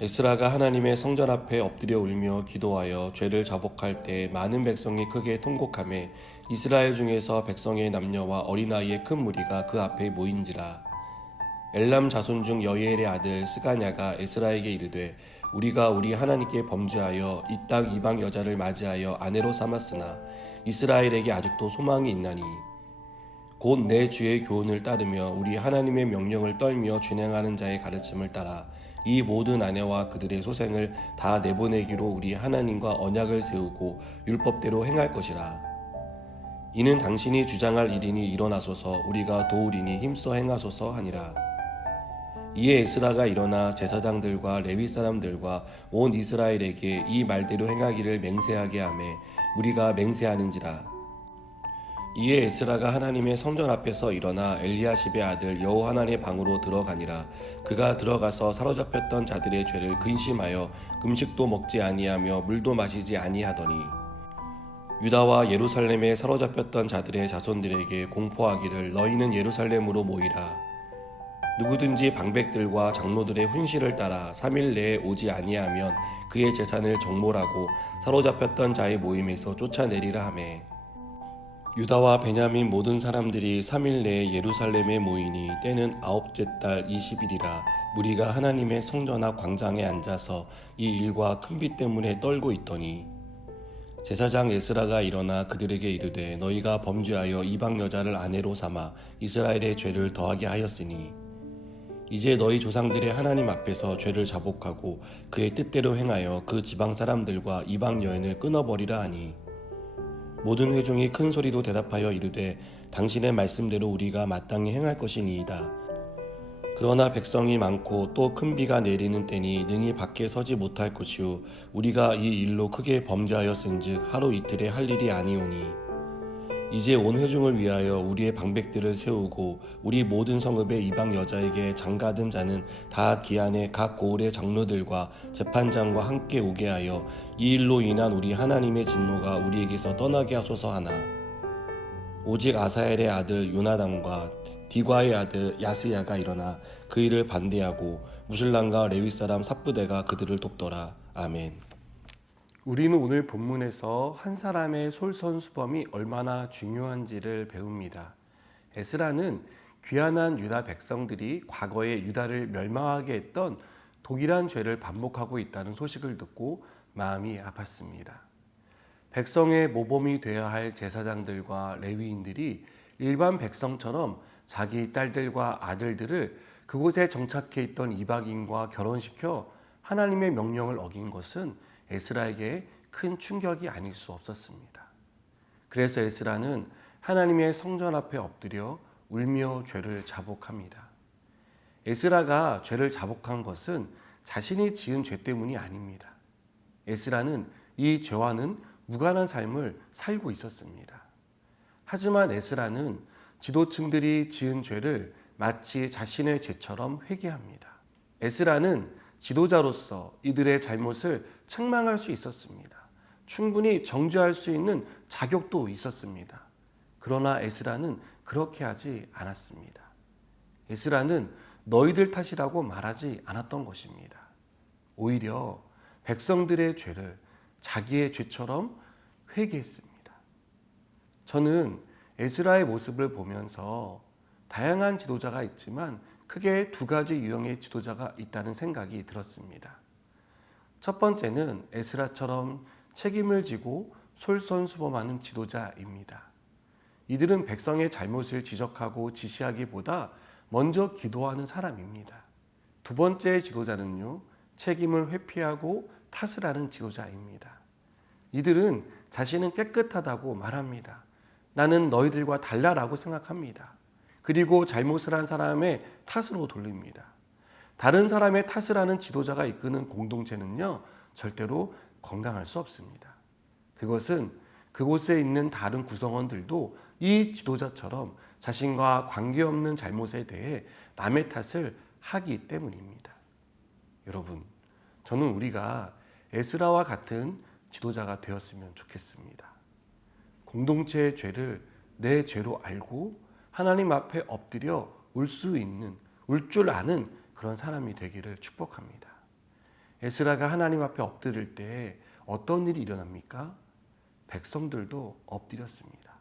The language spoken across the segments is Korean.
에스라가 하나님의 성전 앞에 엎드려 울며 기도하여 죄를 자복할 때 많은 백성이 크게 통곡하매 이스라엘 중에서 백성의 남녀와 어린아이의 큰 무리가 그 앞에 모인지라. 엘람 자손 중 여이엘의 아들 스가냐가 에스라에게 이르되 우리가 우리 하나님께 범죄하여 이 땅 이방 여자를 맞이하여 아내로 삼았으나 이스라엘에게 아직도 소망이 있나니 곧 내 주의 교훈을 따르며 우리 하나님의 명령을 떨며 준행하는 자의 가르침을 따라 이 모든 아내와 그들의 소생을 다 내보내기로 우리 하나님과 언약을 세우고 율법대로 행할 것이라. 이는 당신이 주장할 일이니 일어나소서 우리가 도우리니 힘써 행하소서 하니라. 이에 에스라가 일어나 제사장들과 레위 사람들과 온 이스라엘에게 이 말대로 행하기를 맹세하게 하매 무리가 맹세하는지라. 이에 에스라가 하나님의 성전 앞에서 일어나 엘리야십의 아들 여호하난의 방으로 들어가니라. 그가 들어가서 사로잡혔던 자들의 죄를 근심하여 음식도 먹지 아니하며 물도 마시지 아니하더니 유다와 예루살렘에 사로잡혔던 자들의 자손들에게 공포하기를 너희는 예루살렘으로 모이라. 누구든지 방백들과 장로들의 훈시를 따라 3일 내에 오지 아니하면 그의 재산을 정몰하고 사로잡혔던 자의 모임에서 쫓아내리라 하매 유다와 베냐민 모든 사람들이 3일 내에 예루살렘에 모이니 때는 아홉째 달 20일이라. 무리가 하나님의 성전 앞 광장에 앉아서 이 일과 큰 비 때문에 떨고 있더니 제사장 에스라가 일어나 그들에게 이르되 너희가 범죄하여 이방 여자를 아내로 삼아 이스라엘의 죄를 더하게 하였으니 이제 너희 조상들의 하나님 앞에서 죄를 자복하고 그의 뜻대로 행하여 그 지방 사람들과 이방 여인을 끊어버리라 하니 모든 회중이 큰 소리로 대답하여 이르되 당신의 말씀대로 우리가 마땅히 행할 것이니이다. 그러나 백성이 많고 또 큰 비가 내리는 때니 능히 밖에 서지 못할 것이요 우리가 이 일로 크게 범죄하였은즉 하루 이틀에 할 일이 아니오니 이제 온 회중을 위하여 우리의 방백들을 세우고 우리 모든 성읍의 이방 여자에게 장가든 자는 다 기한에 각 고을의 장로들과 재판장과 함께 오게 하여 이 일로 인한 우리 하나님의 진노가 우리에게서 떠나게 하소서 하나 오직 아사엘의 아들 요나단과 디과의 아들 야스야가 일어나 그 일을 반대하고 무슬람과 레위 사람 삽부대가 그들을 돕더라. 아멘. 우리는 오늘 본문에서 한 사람의 솔선수범이 얼마나 중요한지를 배웁니다. 에스라는 귀환한 유다 백성들이 과거에 유다를 멸망하게 했던 동일한 죄를 반복하고 있다는 소식을 듣고 마음이 아팠습니다. 백성의 모범이 되어야 할 제사장들과 레위인들이 일반 백성처럼 자기 딸들과 아들들을 그곳에 정착해 있던 이방인과 결혼시켜 하나님의 명령을 어긴 것은 에스라에게 큰 충격이 아닐 수 없었습니다. 그래서 에스라는 하나님의 성전 앞에 엎드려 울며 죄를 자복합니다. 에스라가 죄를 자복한 것은 자신이 지은 죄 때문이 아닙니다. 에스라는 이 죄와는 무관한 삶을 살고 있었습니다. 하지만 에스라는 지도층들이 지은 죄를 마치 자신의 죄처럼 회개합니다. 에스라는 지도자로서 이들의 잘못을 책망할 수 있었습니다. 충분히 정죄할 수 있는 자격도 있었습니다. 그러나 에스라는 그렇게 하지 않았습니다. 에스라는 너희들 탓이라고 말하지 않았던 것입니다. 오히려 백성들의 죄를 자기의 죄처럼 회개했습니다. 저는 에스라의 모습을 보면서 다양한 지도자가 있지만 크게 두 가지 유형의 지도자가 있다는 생각이 들었습니다. 첫 번째는 에스라처럼 책임을 지고 솔선수범하는 지도자입니다. 이들은 백성의 잘못을 지적하고 지시하기보다 먼저 기도하는 사람입니다. 두 번째 지도자는요, 책임을 회피하고 탓을 하는 지도자입니다. 이들은 자신은 깨끗하다고 말합니다. 나는 너희들과 달라라고 생각합니다. 그리고 잘못을 한 사람의 탓으로 돌립니다. 다른 사람의 탓을 하는 지도자가 이끄는 공동체는요, 절대로 건강할 수 없습니다. 그것은 그곳에 있는 다른 구성원들도 이 지도자처럼 자신과 관계없는 잘못에 대해 남의 탓을 하기 때문입니다. 여러분, 저는 우리가 에스라와 같은 지도자가 되었으면 좋겠습니다. 공동체의 죄를 내 죄로 알고 하나님 앞에 엎드려 울 수 있는, 울 줄 아는 그런 사람이 되기를 축복합니다. 에스라가 하나님 앞에 엎드릴 때 어떤 일이 일어납니까? 백성들도 엎드렸습니다.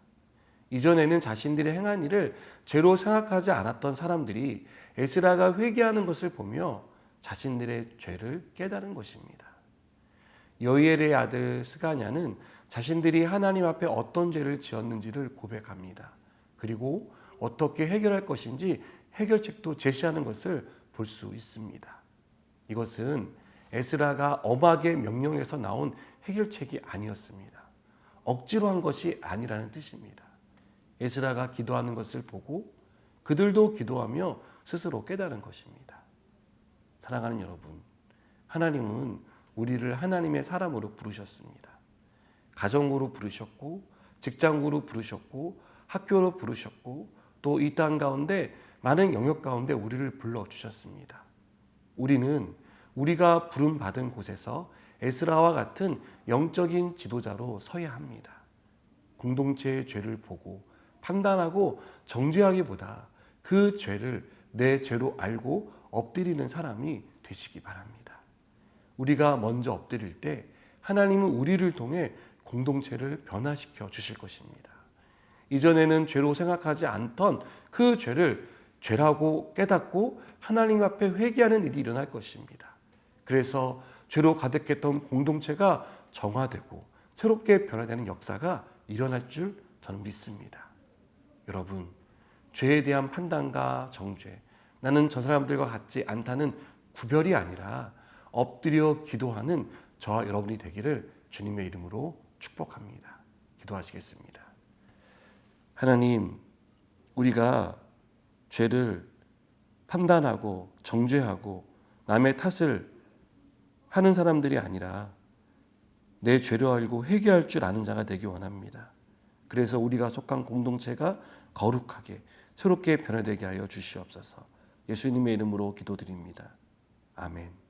이전에는 자신들이 행한 일을 죄로 생각하지 않았던 사람들이 에스라가 회개하는 것을 보며 자신들의 죄를 깨달은 것입니다. 여이엘의 아들 스가냐는 자신들이 하나님 앞에 어떤 죄를 지었는지를 고백합니다. 그리고 어떻게 해결할 것인지 해결책도 제시하는 것을 볼 수 있습니다. 이것은 에스라가 엄하게 명령해서 나온 해결책이 아니었습니다. 억지로 한 것이 아니라는 뜻입니다. 에스라가 기도하는 것을 보고 그들도 기도하며 스스로 깨달은 것입니다. 사랑하는 여러분, 하나님은 우리를 하나님의 사람으로 부르셨습니다. 가정으로 부르셨고, 직장으로 부르셨고, 학교로 부르셨고, 또 이 땅 가운데 많은 영역 가운데 우리를 불러주셨습니다. 우리는 우리가 부름받은 곳에서 에스라와 같은 영적인 지도자로 서야 합니다. 공동체의 죄를 보고 판단하고 정죄하기보다 그 죄를 내 죄로 알고 엎드리는 사람이 되시기 바랍니다. 우리가 먼저 엎드릴 때 하나님은 우리를 통해 공동체를 변화시켜 주실 것입니다. 이전에는 죄로 생각하지 않던 그 죄를 죄라고 깨닫고 하나님 앞에 회개하는 일이 일어날 것입니다. 그래서 죄로 가득했던 공동체가 정화되고 새롭게 변화되는 역사가 일어날 줄 저는 믿습니다. 여러분, 죄에 대한 판단과 정죄, 나는 저 사람들과 같지 않다는 구별이 아니라 엎드려 기도하는 저와 여러분이 되기를 주님의 이름으로 축복합니다. 기도하시겠습니다. 하나님, 우리가 죄를 판단하고 정죄하고 남의 탓을 하는 사람들이 아니라 내 죄를 알고 회개할 줄 아는 자가 되기 원합니다. 그래서 우리가 속한 공동체가 거룩하게 새롭게 변화되게 하여 주시옵소서. 예수님의 이름으로 기도드립니다. 아멘.